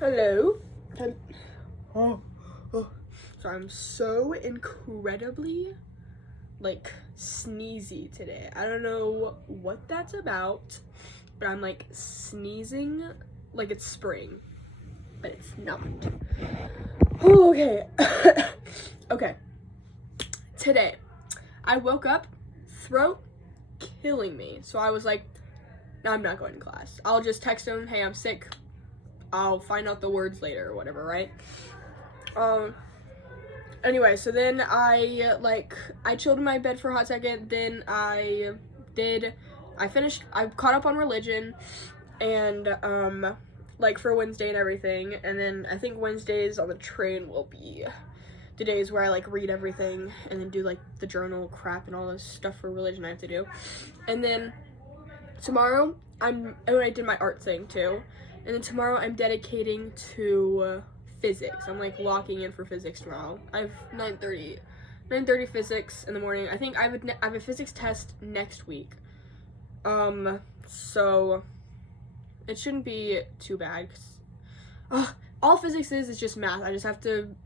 Hello. Oh, oh. So I'm so incredibly, sneezy today. I don't know what that's about, but I'm, sneezing like it's spring, but it's not. Oh, okay. Okay. Today, I woke up, throat killing me. So I was like, no, I'm not going to class. I'll just text him, hey, I'm sick. I'll find out the words later or whatever, right? Anyway, so then I chilled in my bed for a hot second. Then I caught up on religion and, for Wednesday and everything. And then I think Wednesdays on the train will be the days where I, read everything and then do, the journal crap and all this stuff for religion I have to do. And then tomorrow, I did my art thing, too. And then tomorrow I'm dedicating to physics. I'm locking in for physics tomorrow. I have 9:30 physics in the morning. I think I have a physics test next week. So it shouldn't be too bad. All physics is just math. I just have to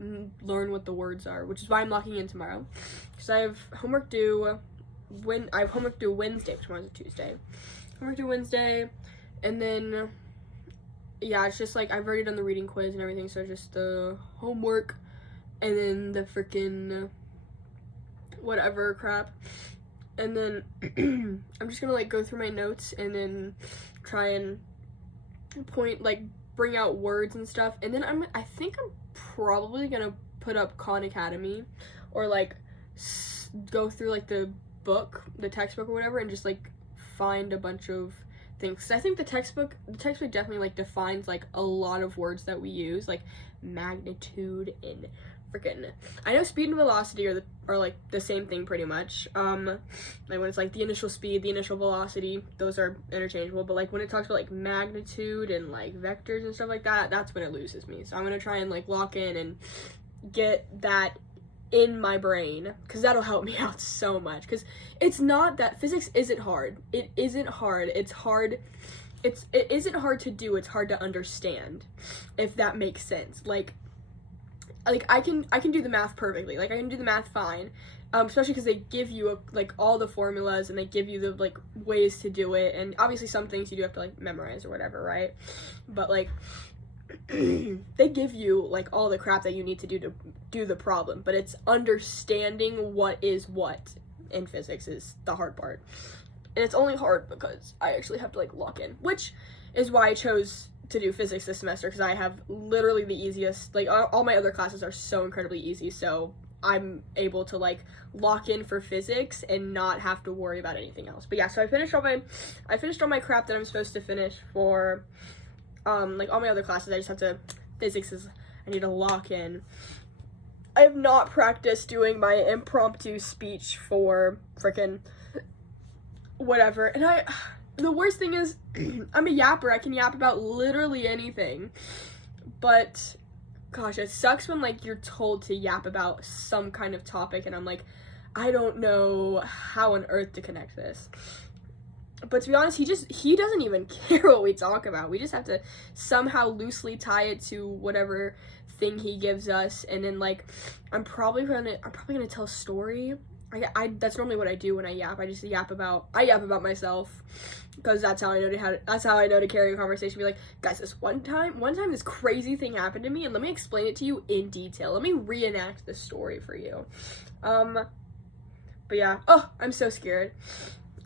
learn what the words are, which is why I'm locking in tomorrow. Because I have homework due Wednesday. Tomorrow's a Tuesday. Homework due Wednesday, and then yeah, it's just I've already done the reading quiz and everything, so just the homework and then the freaking whatever crap. And then I'm just gonna go through my notes and then try and bring out words and stuff. And then I think I'm probably gonna put up Khan Academy or go through the textbook or whatever, and just find a bunch of things. 'Cause I think the textbook definitely defines a lot of words that we use, magnitude and freaking, I know speed and velocity are the same thing pretty much. When it's the initial speed, the initial velocity, those are interchangeable. But when it talks about magnitude and vectors and stuff like that, that's when it loses me. So I'm gonna try and lock in and get that in my brain, because that'll help me out so much. Because it's not that physics isn't hard. It isn't hard. It's hard. It isn't hard to do. It's hard to understand, if that makes sense. I can do the math perfectly. I can do the math fine, especially because they give you all the formulas, and they give you the ways to do it. And obviously some things you do have to memorize or whatever, right? But they give you all the crap that you need to do the problem, but it's understanding what is what in physics is the hard part. And it's only hard because I actually have to lock in, which is why I chose to do physics this semester, because I have literally the easiest, all my other classes are so incredibly easy, so I'm able to lock in for physics and not have to worry about anything else. But yeah, so I finished all my crap that I'm supposed to finish for all my other classes. I just have to, I need to lock in. I have not practiced doing my impromptu speech for frickin' whatever. And the worst thing is, I'm a yapper. I can yap about literally anything. But, gosh, it sucks when, you're told to yap about some kind of topic, and I'm I don't know how on earth to connect this. But to be honest, he doesn't even care what we talk about. We just have to somehow loosely tie it to whatever thing he gives us. And then I'm probably gonna tell a story. That's normally what I do when I yap. I yap about myself, because that's how I know to carry a conversation. Be guys, this one time this crazy thing happened to me, and let me explain it to you in detail. Let me reenact this story for you. But yeah. Oh, I'm so scared.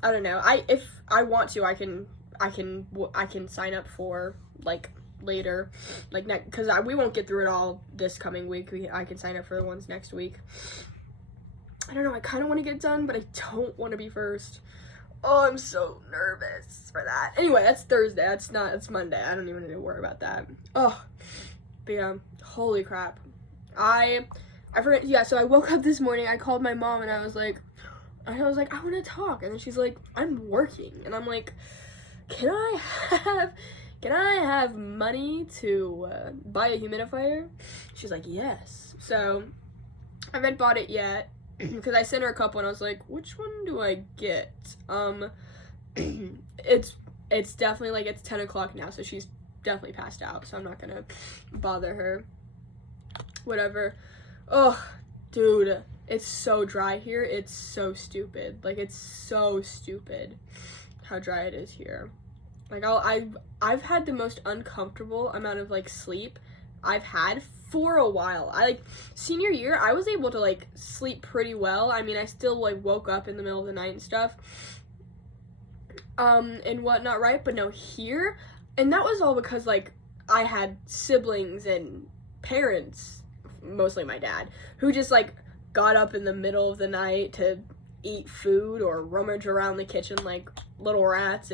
I don't know. If I want to, I can sign up for later, because we won't get through it all this coming week. I can sign up for the ones next week. I don't know. I kind of want to get it done, but I don't want to be first. Oh, I'm so nervous for that. Anyway, that's Thursday. It's Monday. I don't even need to worry about that. Oh, but yeah, holy crap. I forget. Yeah, so I woke up this morning. I called my mom, and I was like, I want to talk. And then she's like, I'm working. And I'm like, can I have money to buy a humidifier? She's like, yes. So I haven't bought it yet, because I sent her a couple, and I was like, which one do I get? It's definitely it's 10 o'clock now, so she's definitely passed out, so I'm not gonna bother her. Whatever. Oh, dude, it's so dry here. It's so stupid. Like, it's so stupid how dry it is here. Like, I've had the most uncomfortable amount of, like, sleep I've had for a while. Senior year, I was able to, like, sleep pretty well. I mean, I still, like, woke up in the middle of the night and stuff, and whatnot, right? But no, here, and that was all because, like, I had siblings and parents, mostly my dad, who just, like, got up in the middle of the night to eat food or rummage around the kitchen like little rats.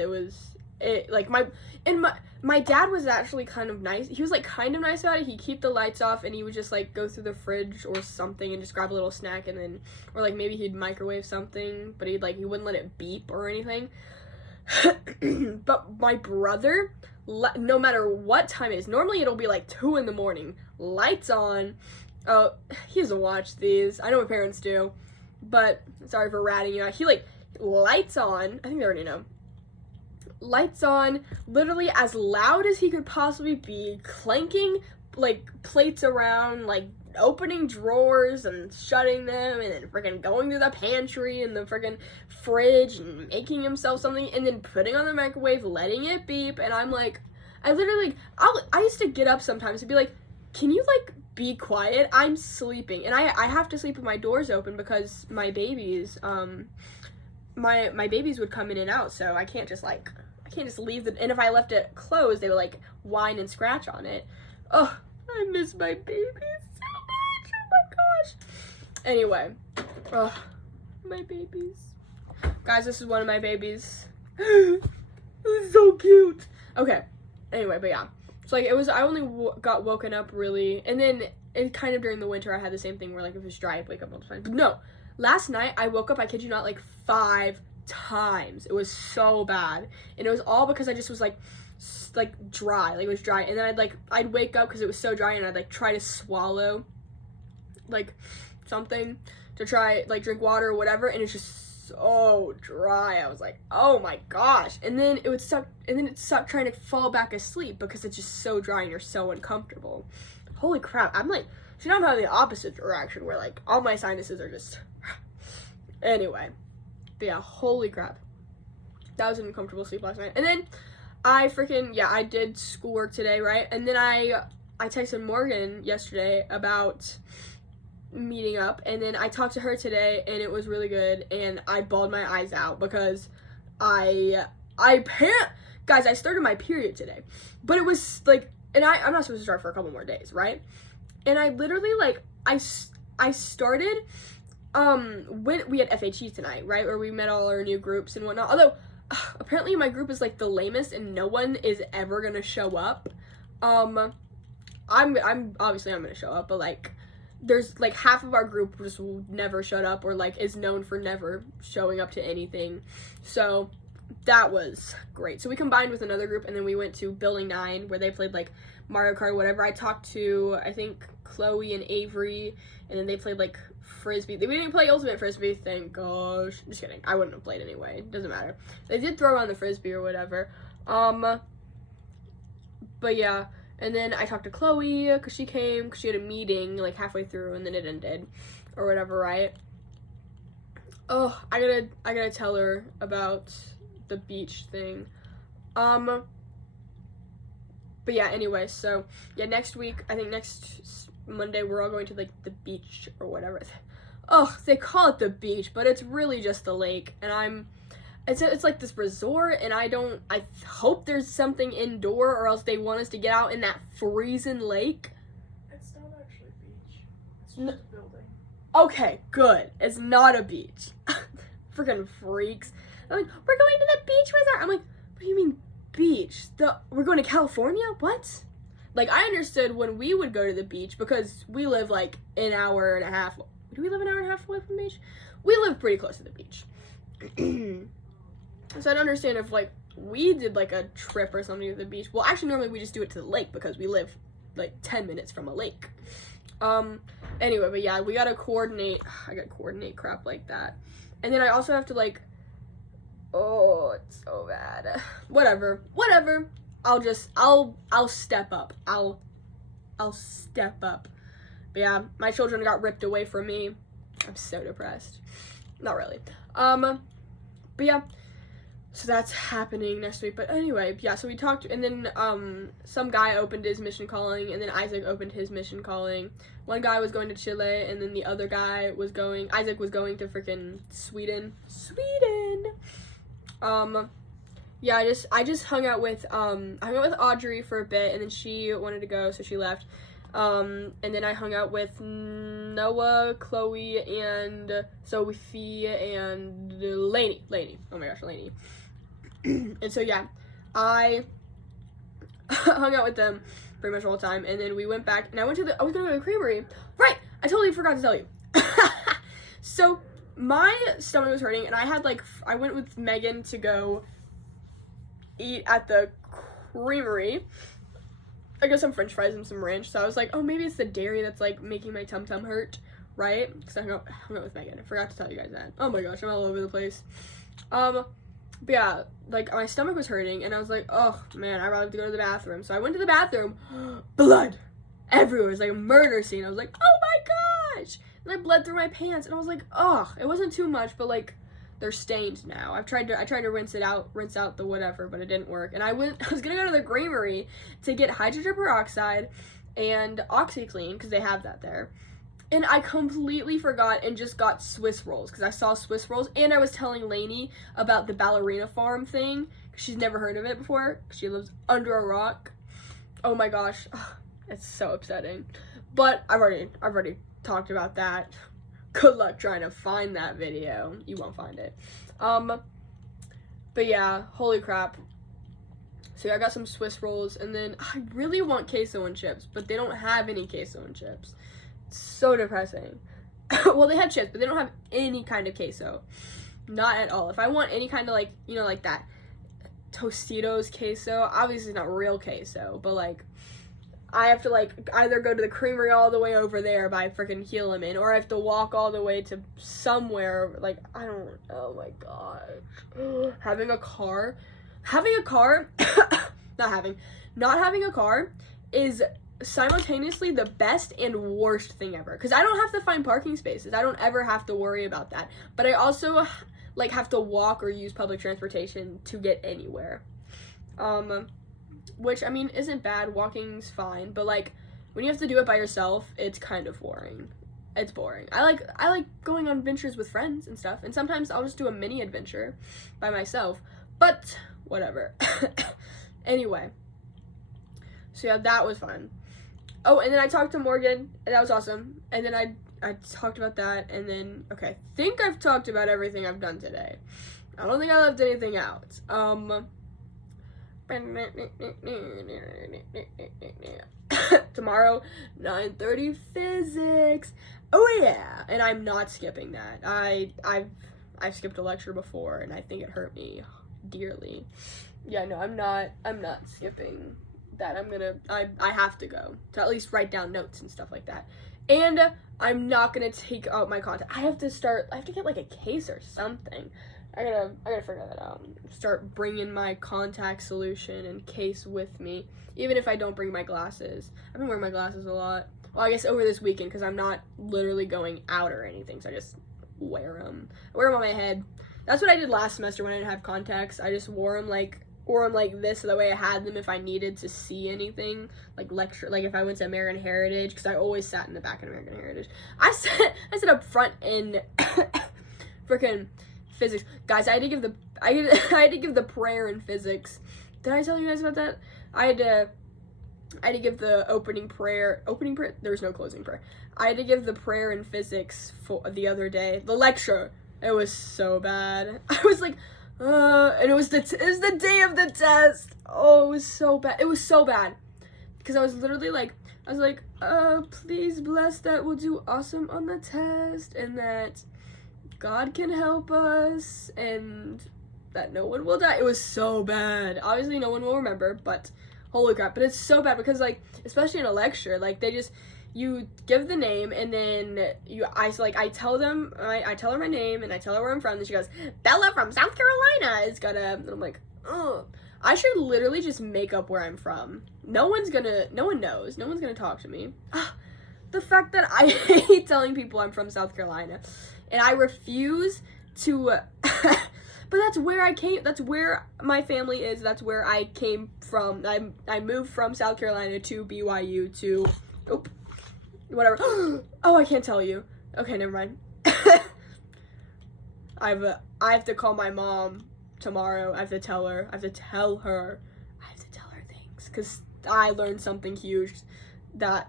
My dad was actually kind of nice. He was, like, kind of nice about it. He'd keep the lights off, and he would just, like, go through the fridge or something and just grab a little snack, and then, or, like, maybe he'd microwave something, but he wouldn't let it beep or anything. But my brother, no matter what time it is, normally it'll be, like, 2 in the morning, lights on. Oh, he doesn't watch these. I know my parents do, but sorry for ratting you out. He, like, lights on. I think they already know. Lights on, literally as loud as he could possibly be, clanking, like, plates around, like, opening drawers and shutting them, and then freaking going through the pantry and the freaking fridge and making himself something, and then putting on the microwave, letting it beep, and I'm like, I literally, I used to get up sometimes and be like, can you, like, be quiet? I'm sleeping. And I have to sleep with my doors open because my babies, my babies would come in and out, so I can't just leave it. And if I left it closed, they would, like, whine and scratch on it. Oh, I miss my babies so much. Oh my gosh. Anyway, my babies. Guys, this is one of my babies. It's so cute. Okay. Anyway, but yeah. So, like, I only got woken up really, and then it kind of during the winter I had the same thing where, like, if it was dry, I'd wake up all the time. But no, last night I woke up, I kid you not, like 5 times. It was so bad, and it was all because I just was like dry, like it was dry, and then I'd wake up because it was so dry, and I'd like try to swallow like something to try, like, drink water or whatever, and it's just so dry. I was like, oh my gosh. And then it would suck, and then it sucked trying to fall back asleep because it's just so dry and you're so uncomfortable. Holy crap. I'm like, see, now I'm having the opposite direction where, like, all my sinuses are just anyway. But yeah, holy crap. That was an uncomfortable sleep last night. And then I did schoolwork today, right? And then I texted Morgan yesterday about meeting up, and then I talked to her today, and it was really good, and I bawled my eyes out because guys, I started my period today, but it was like, and I'm not supposed to start for a couple more days, right? And I literally, like, I started when we had FHE tonight, right, where we met all our new groups and whatnot, although apparently my group is like the lamest and no one is ever gonna show up. I'm obviously I'm gonna show up, but like there's like half of our group just never showed up or like is known for never showing up to anything. So that was great. So we combined with another group, and then we went to Building 9 where they played like Mario Kart or whatever. I talked to, I think, Chloe and Avery, and then they played like Frisbee. We didn't play Ultimate Frisbee, thank gosh. Just kidding. I wouldn't have played anyway. It doesn't matter. They did throw around the Frisbee or whatever. But yeah. And then I talked to Chloe because she came, because she had a meeting like halfway through and then it ended or whatever, right? Oh, I gotta tell her about the beach thing. But yeah, anyway, so yeah, next week, I think next Monday, we're all going to like the beach or whatever. Oh, they call it the beach, but it's really just the lake, and it's like this resort, and I hope there's something indoor, or else they want us to get out in that freezing lake. It's not actually a beach. It's just a building. Okay, good. It's not a beach. Freaking freaks. I'm like, we're going to the beach resort. I'm like, what do you mean beach? We're going to California? What? Like, I understood when we would go to the beach because we live like an hour and a half. Do we live an hour and a half away from the beach? We live pretty close to the beach. So I'd understand if, like, we did, like, a trip or something to the beach. Well, actually, normally we just do it to the lake because we live, like, 10 minutes from a lake. Anyway, but yeah, we gotta coordinate. I gotta coordinate crap like that. And then I also have to, like, oh, it's so bad. Whatever. I'll step up. I'll step up. But yeah, my children got ripped away from me. I'm so depressed. Not really. But yeah, so that's happening next week. But anyway, yeah, so we talked, and then some guy opened his mission calling, and then Isaac opened his mission calling. One guy was going to Chile, and then the other guy was going, Isaac was going to freaking Sweden. Yeah, I just hung out with Audrey for a bit, and then she wanted to go, so she left. And then I hung out with Noah, Chloe, and Sophie, and Lainey. Oh my gosh, Lainey. And so yeah, I hung out with them pretty much all the time, and then we went back, and I was gonna go to the creamery. Right, I totally forgot to tell you. So my stomach was hurting, and I went with Megan to go eat at the creamery. I got some french fries and some ranch, so I was like, oh, maybe it's the dairy that's, like, making my tum-tum hurt, right? Because I hung out with Megan. I forgot to tell you guys that. Oh my gosh, I'm all over the place. But yeah, like, my stomach was hurting, and I was like, oh, man, I'd rather have to go to the bathroom. So I went to the bathroom. Blood everywhere. It was like a murder scene. I was like, oh my gosh! And I bled through my pants, and I was like, oh, it wasn't too much, but, like, they're stained now. I tried to rinse out the whatever, but it didn't work. And I was gonna go to the creamery to get hydrogen peroxide and OxyClean, because they have that there. And I completely forgot and just got Swiss rolls, because I saw Swiss rolls, and I was telling Lainey about the ballerina farm thing, because she's never heard of it before, because she lives under a rock. Oh my gosh, it's so upsetting. But I've already talked about that. Good luck trying to find that video. You won't find it. But yeah, holy crap. So yeah, I got some Swiss rolls, and then I really want queso and chips, but they don't have any queso and chips. It's so depressing. Well, they have chips, but they don't have any kind of queso. Not at all. If I want any kind of, like, you know, like that Tostitos queso, obviously it's not real queso, but like, I have to, like, either go to the creamery all the way over there by freaking Helaman, or I have to walk all the way to somewhere, like, I don't, oh my gosh. Having a car, not having a car is simultaneously the best and worst thing ever, because I don't have to find parking spaces. I don't ever have to worry about that, but I also, like, have to walk or use public transportation to get anywhere. Which, I mean, isn't bad. Walking's fine, but, like, when you have to do it by yourself, it's kind of boring. It's boring. I like going on adventures with friends and stuff, and sometimes I'll just do a mini adventure by myself, but whatever. Anyway, so yeah, that was fun. Oh, and then I talked to Morgan, and that was awesome, and then I talked about that, and then, okay, I think I've talked about everything I've done today. I don't think I left anything out. Tomorrow, 9:30 physics. Oh yeah, and I'm not skipping that. I've skipped a lecture before, and I think it hurt me dearly. Yeah, no, I'm not skipping that. I have to go to at least write down notes and stuff like that. And I'm not gonna take out my contact. I have to get like a case or something. I gotta figure that out. Start bringing my contact solution and case with me, even if I don't bring my glasses. I've been wearing my glasses a lot. Well, I guess over this weekend, because I'm not literally going out or anything, so I just wear them. I wear them on my head. That's what I did last semester when I didn't have contacts. I just wore them like this, so that way I had them if I needed to see anything, like lecture, like if I went to American Heritage, because I always sat in the back of American Heritage. I sat up front in freaking physics, guys. I had to give the prayer in physics. Did I tell you guys about that? I had to give the opening prayer. There was no closing prayer. I had to give the prayer in physics for the other day. The lecture. It was so bad. I was like, and it was the day of the test. Oh, it was so bad. It was so bad because I was literally like, please bless that we'll do awesome on the test, and that God can help us, and that no one will die. It was so bad. Obviously, no one will remember, but holy crap. But it's so bad because, like, especially in a lecture, like, you give the name, and then I tell her my name, and I tell her where I'm from, and she goes, Bella from South Carolina is gonna, and I'm like, ugh. I should literally just make up where I'm from. No one knows. No one's gonna talk to me. The fact that I hate telling people I'm from South Carolina. And I refuse to, but that's where I came, that's where my family is, that's where I came from. I moved from South Carolina to BYU to, whatever. Oh, I can't tell you. Okay, never mind. I have to call my mom tomorrow. I have to tell her things, because I learned something huge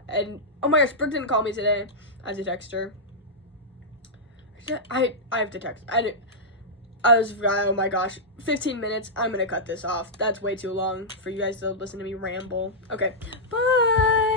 and oh my gosh, Brooke didn't call me today. I have to text her. I have to text. Oh my gosh, 15 minutes. I'm gonna cut this off. That's way too long for you guys to listen to me ramble. Okay, bye.